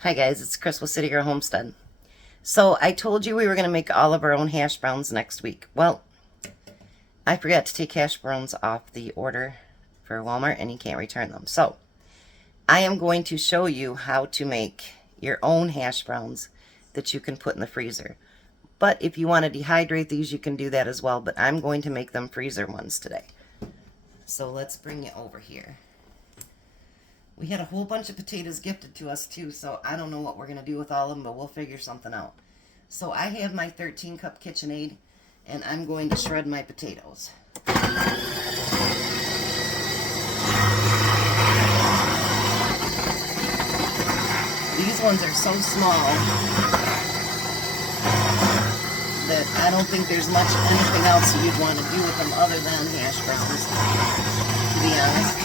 Hi guys, it's Chris with City Girl Homestead. So I told you we were going to make all of our own hash browns next week. Well, I forgot to take hash browns off the order for Walmart and you can't return them. So I am going to show you how to make your own hash browns that you can put in the freezer. But if you want to dehydrate these, you can do that as well. But I'm going to make them freezer ones today. So let's bring it over here. We had a whole bunch of potatoes gifted to us too, so I don't know what we're going to do with all of them, but we'll figure something out. So I have my 13 cup KitchenAid, and I'm going to shred my potatoes. These ones are so small that I don't think there's much anything else you'd want to do with them other than hash browns, to be honest.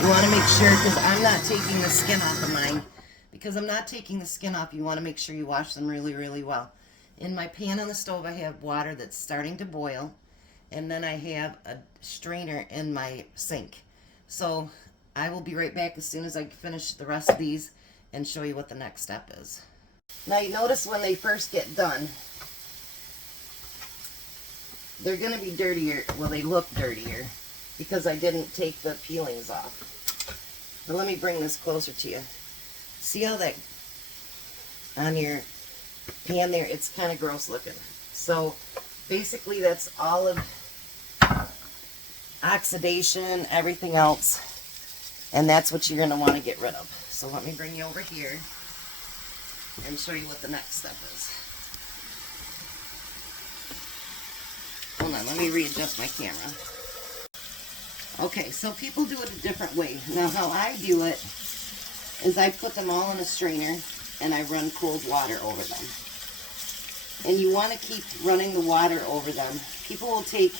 You want to make sure, because I'm not taking the skin off of mine, because I'm not taking the skin off, you want to make sure you wash them really, really well. In my pan on the stove, I have water that's starting to boil, and then I have a strainer in my sink. So I will be right back as soon as I finish the rest of these and show you what the next step is. Now you notice when they first get done, they're going to be dirtier. Well, they look dirtier because I didn't take the peelings off. But let me bring this closer to you. See how that on your pan there, it's kind of gross looking. So basically that's all of oxidation, everything else, and that's what you're going to want to get rid of. So let me bring you over here and show you what the next step is. Hold on, let me readjust my camera. Okay, so people do it a different way. Now how I do it is I put them all in a strainer and I run cold water over them. And you want to keep running the water over them. People will put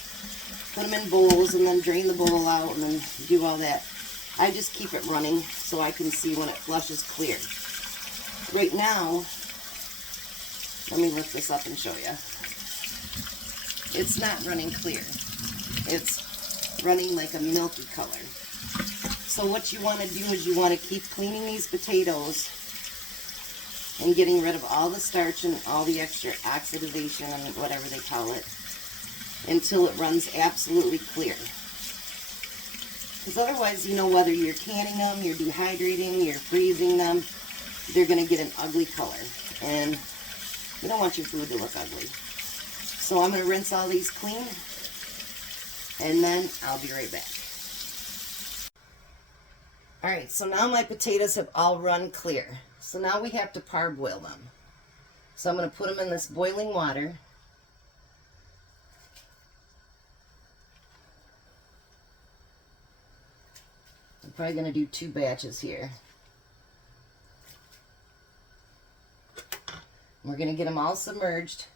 them in bowls and then drain the bowl out and then do all that. I just keep it running so I can see when it flushes clear. Right now, let me lift this up and show you. It's not running clear. It's running like a milky color. So what you want to do is you want to keep cleaning these potatoes and getting rid of all the starch and all the extra oxidation and whatever they call it until it runs absolutely clear. Because otherwise, you know, whether you're canning them, you're dehydrating, you're freezing them, they're going to get an ugly color. And you don't want your food to look ugly. So I'm going to rinse all these clean and then I'll be right back. Alright, so now my potatoes have all run clear. So now we have to parboil them. So I'm going to put them in this boiling water. I'm probably going to do 2 batches here. We're going to get them all submerged.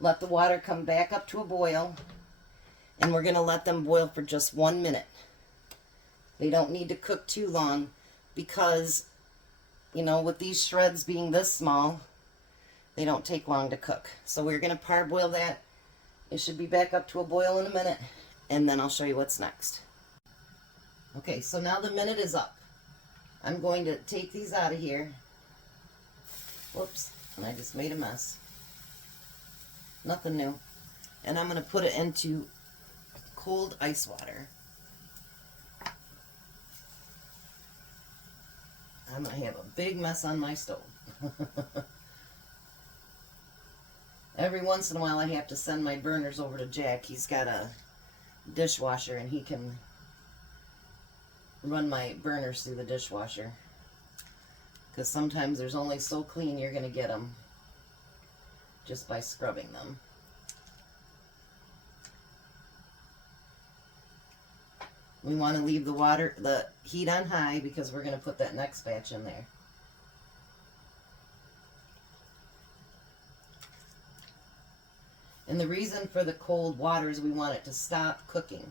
Let the water come back up to a boil. And we're going to let them boil for just 1 minute. They don't need to cook too long because, you know, with these shreds being this small, they don't take long to cook. So we're going to parboil that. It should be back up to a boil in a minute, and then I'll show you what's next. Okay, so now the minute is up. I'm going to take these out of here. Whoops, and I just made a mess. Nothing new. And I'm going to put it into cold ice water. I'm going to have a big mess on my stove. Every once in a while I have to send my burners over to Jack. He's got a dishwasher and he can run my burners through the dishwasher. Because sometimes there's only so clean you're going to get them just by scrubbing them. We want to leave the heat on high because we're going to put that next batch in there. And the reason for the cold water is we want it to stop cooking.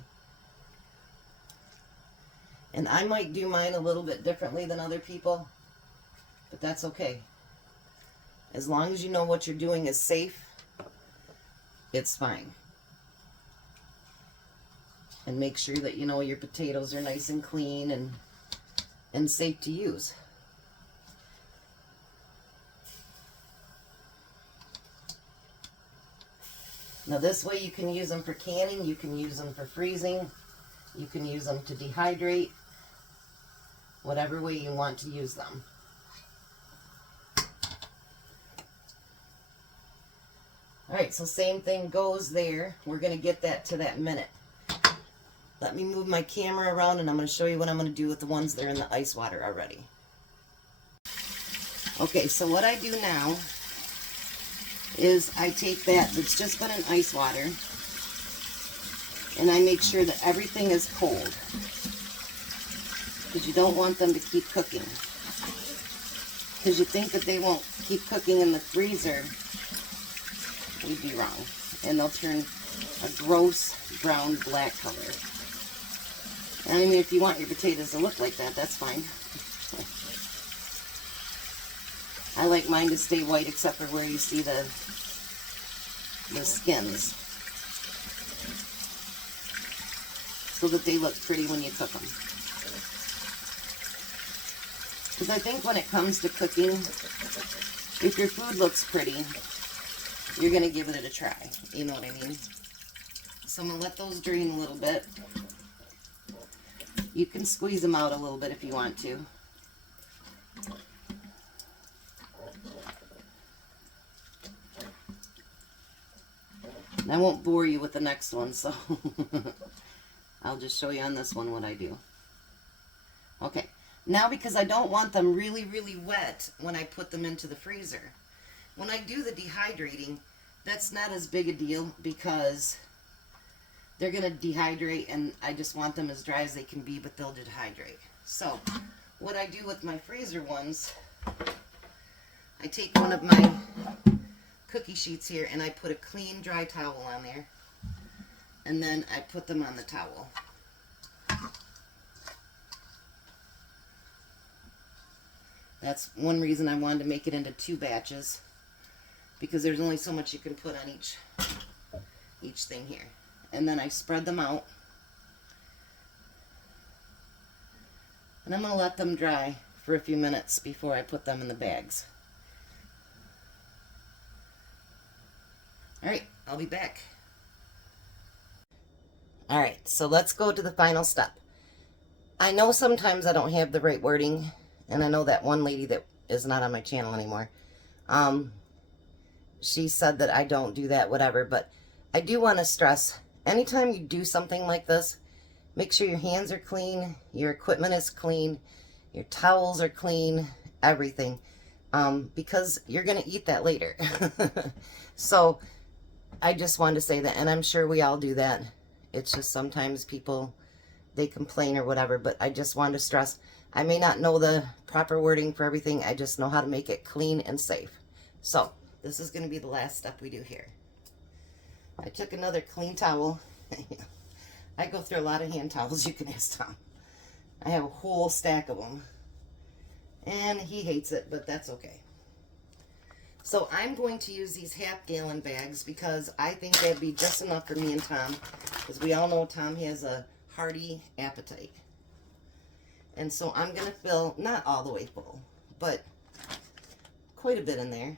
And I might do mine a little bit differently than other people, but that's okay. As long as you know what you're doing is safe, it's fine. And make sure that you know your potatoes are nice and clean and safe to use. Now this way you can use them for canning, you can use them for freezing, you can use them to dehydrate, whatever way you want to use them. Alright, so same thing goes there. We're going to get that to that minute. Let me move my camera around and I'm going to show you what I'm going to do with the ones that are in the ice water already. Okay, so what I do now is I take that that's just been in ice water and I make sure that everything is cold, because you don't want them to keep cooking. Because you think that they won't keep cooking in the freezer, you'd be wrong. And they'll turn a gross brown black color. And I mean, if you want your potatoes to look like that, that's fine. I like mine to stay white except for where you see the skins, so that they look pretty when you cook them. Because I think when it comes to cooking, if your food looks pretty, you're going to give it a try. You know what I mean? So I'm going to let those drain a little bit. You can squeeze them out a little bit if you want to. And I won't bore you with the next one, so I'll just show you on this one what I do. Okay, now because I don't want them really, really wet when I put them into the freezer, when I do the dehydrating, that's not as big a deal because they're going to dehydrate and I just want them as dry as they can be, but they'll dehydrate. So what I do with my freezer ones, I take one of my cookie sheets here and I put a clean dry towel on there, and then I put them on the towel. That's one reason I wanted to make it into 2 batches, because there's only so much you can put on each thing here. And then I spread them out, and I'm going to let them dry for a few minutes before I put them in the bags. Alright, I'll be back. Alright, so let's go to the final step. I know sometimes I don't have the right wording, and I know that one lady that is not on my channel anymore, she said that I don't do that, whatever, but I do want to stress, anytime you do something like this, make sure your hands are clean, your equipment is clean, your towels are clean, everything, because you're going to eat that later. So I just wanted to say that, and I'm sure we all do that. It's just sometimes people, they complain or whatever, but I just wanted to stress, I may not know the proper wording for everything, I just know how to make it clean and safe. So this is going to be the last step we do here. I took another clean towel. I go through a lot of hand towels, you can ask Tom. I have a whole stack of them. And he hates it, but that's okay. So I'm going to use these half-gallon bags because I think that'd be just enough for me and Tom. Because we all know Tom has a hearty appetite. And so I'm going to fill, not all the way full, but quite a bit in there.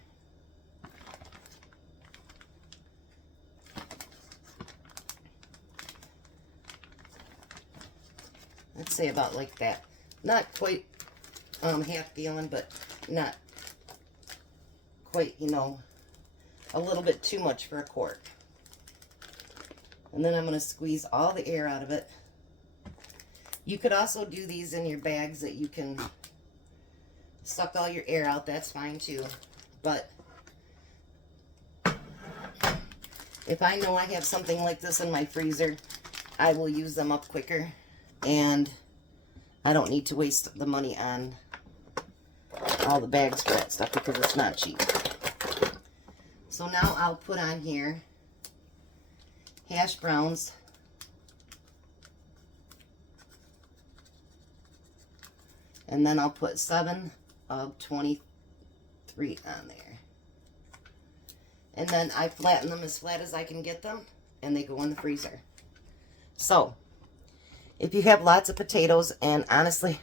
Let's say about like that. Not quite half gallon, but not quite, you know, a little bit too much for a quart. And then I'm going to squeeze all the air out of it. You could also do these in your bags that you can suck all your air out. That's fine too. But if I know I have something like this in my freezer, I will use them up quicker. And I don't need to waste the money on all the bags for that stuff because it's not cheap. So now I'll put on here hash browns. And then I'll put 7 of 23 on there. And then I flatten them as flat as I can get them, and they go in the freezer. So, if you have lots of potatoes, and honestly,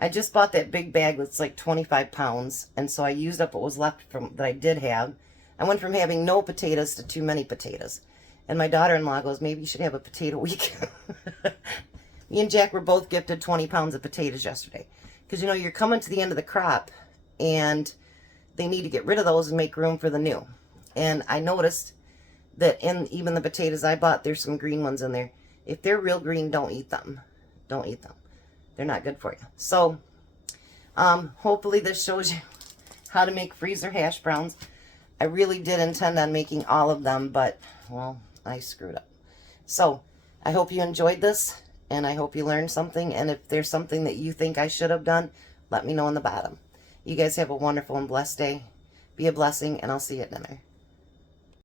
I just bought that big bag that's like 25 pounds, and so I used up what was left from that I did have. I went from having no potatoes to too many potatoes. And my daughter-in-law goes, maybe you should have a potato week. Me and Jack were both gifted 20 pounds of potatoes yesterday. Because, you know, you're coming to the end of the crop, and they need to get rid of those and make room for the new. And I noticed that in even the potatoes I bought, there's some green ones in there. If they're real green, don't eat them. Don't eat them. They're not good for you. So, hopefully this shows you how to make freezer hash browns. I really did intend on making all of them, but, well, I screwed up. So, I hope you enjoyed this, and I hope you learned something, and if there's something that you think I should have done, let me know in the bottom. You guys have a wonderful and blessed day. Be a blessing, and I'll see you at dinner.